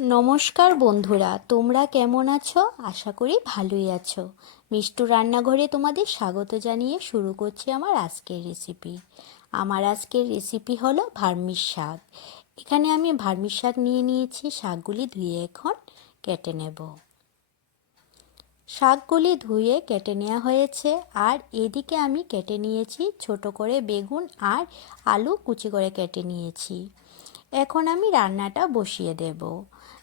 নমস্কার বন্ধুরা, তোমরা কেমন আছো? আশা করি ভালোই আছো। মিষ্টু রান্নাঘরে তোমাদের স্বাগত জানিয়ে শুরু করছি আমার আজকের রেসিপি। আমার আজকের রেসিপি হলো ভার্মিস শাক। এখানে আমি ভার্মিস শাক নিয়ে নিয়েছি। শাকগুলি ধুয়ে এখন কেটে নেব। শাকগুলি ধুয়ে কেটে নেওয়া হয়েছে। আর এদিকে আমি কেটে নিয়েছি ছোট করে বেগুন আর আলু কুচি করে কেটে নিয়েছি। এখন আমি রান্নাটা বসিয়ে দেব।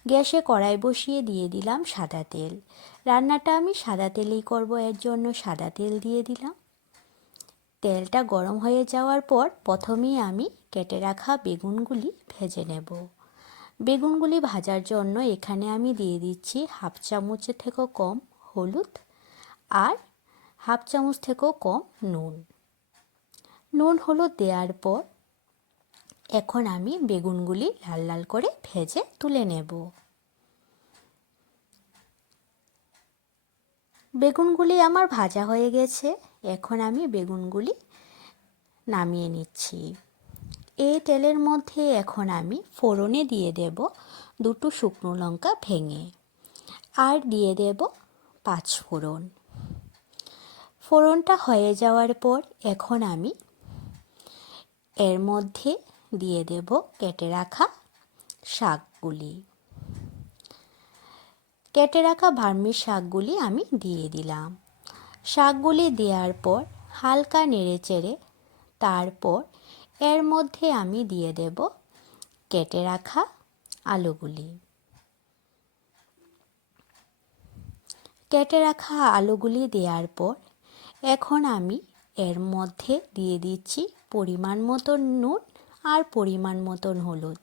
গ্যাসে কড়াই বসিয়ে দিয়ে দিলাম সাদা তেল। রান্নাটা আমি সাদা তেলেই করব, এর জন্য সাদা তেল দিয়ে দিলাম। তেলটা গরম হয়ে যাওয়ার পর প্রথমেই আমি কেটে রাখা বেগুনগুলি ভেজে নেব। বেগুনগুলি ভাজার জন্য এখানে আমি দিয়ে দিচ্ছি হাফ চামচের থেকেও কম হলুদ আর হাফ চামচ থেকেও কম নুন হলুদ দেওয়ার পর এখন আমি বেগুনগুলি লাল লাল করে ভেজে তুলে নেব। বেগুনগুলি আমার ভাজা হয়ে গেছে। এখন আমি বেগুনগুলি নামিয়ে নিচ্ছি। এই তেলের মধ্যে এখন আমি ফোড়নে দিয়ে দেব দুটো শুকনো লঙ্কা ভেঙে, আর দিয়ে দেব 5 ফোড়ন। ফোড়নটা হয়ে যাওয়ার পর এখন আমি এর মধ্যে দিয়ে দেব কেটে রাখা শাকগুলি। কেটে রাখা ভার্মিস শাকগুলি আমি দিয়ে দিলাম। শাকগুলি দেওয়ার পর হালকা নেড়েচেড়ে তারপর এর মধ্যে আমি দিয়ে দেব কেটে রাখা আলুগুলি। কেটে রাখা আলুগুলি দেওয়ার পর এখন আমি এর মধ্যে দিয়ে দিচ্ছি পরিমাণ মতন নুন আর পরিমাণ মতন হলুদ।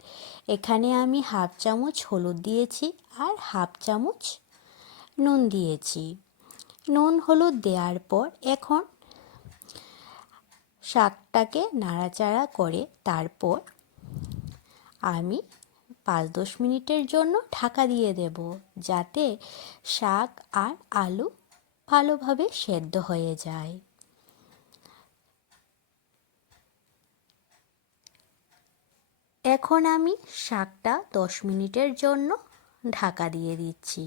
এখানে আমি হাফ চামচ হলুদ দিয়েছি আর হাফ চামচ নুন দিয়েছি। নুন হলুদ দেওয়ার পর এখন শাকটাকে নাড়াচাড়া করে তারপর আমি 5-10 মিনিটের জন্য ঢাকা দিয়ে দেব, যাতে শাক আর আলু ভালোভাবে সেদ্ধ হয়ে যায়। এখন আমি শাকটা 10 মিনিটের জন্য ঢাকা দিয়ে দিচ্ছি।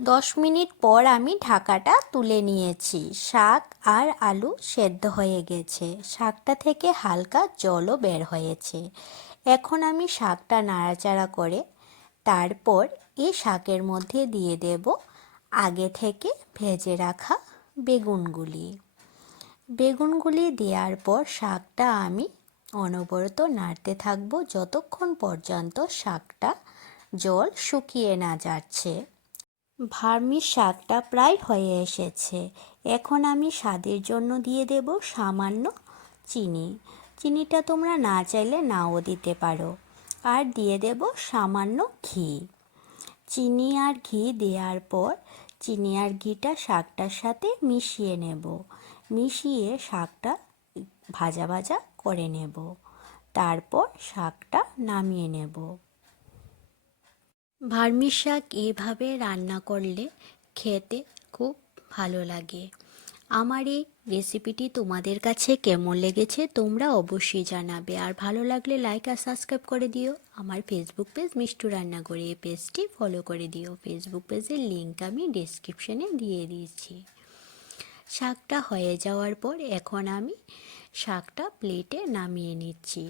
10 মিনিট পর আমি ঢাকাটা তুলে নিয়েছি। শাক আর আলু সেদ্ধ হয়ে গেছে। শাকটা থেকে হালকা জলও বের হয়েছে। এখন আমি শাকটা নাড়াচাড়া করে তারপর এই শাকের মধ্যে দিয়ে দেব আগে থেকে ভেজে রাখা বেগুনগুলি। বেগুনগুলি দেওয়ার পর শাকটা আমি অনবরত নাড়তে থাকবো যতক্ষণ পর্যন্ত শাকটা জল শুকিয়ে না যাচ্ছে। ভার্মিস শাকটা প্রায় হয়ে এসেছে। এখন আমি স্বাদের জন্য দিয়ে দেব সামান্য চিনি। চিনিটা তোমরা না চাইলে নাও দিতে পারো। আর দিয়ে দেব সামান্য ঘি। চিনি আর ঘি দেওয়ার পর চিনি আর ঘিটা শাকটার সাথে মিশিয়ে নেব। মিশিয়ে শাকটা ভাজা ভাজা করে নেব। তারপর শাকটা নামিয়ে নেব। ভার্মিস শাক এইভাবে রান্না করলে খেতে খুব ভালো লাগে। আমার এই রেসিপিটি তোমাদের কাছে কেমন লেগেছে তোমরা অবশ্যই জানাবে। আর ভালো লাগলে লাইক আর সাবস্ক্রাইব করে দিও। আমার ফেসবুক পেজ মিষ্টু রান্নাঘরে, এই পেজটি ফলো করে দিও। ফেসবুক পেজের লিঙ্ক আমি ডেসক্রিপশনে দিয়ে দিয়েছি। শাকটা হয়ে যাওয়ার পর এখন আমি শাকটা প্লেটে নামিয়ে নিচ্ছি।